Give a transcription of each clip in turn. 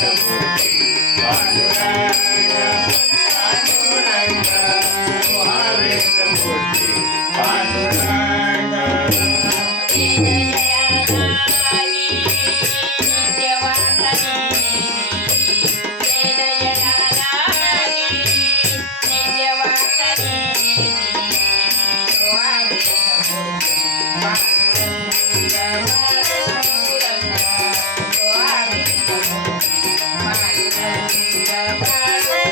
Yeah.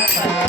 Oh,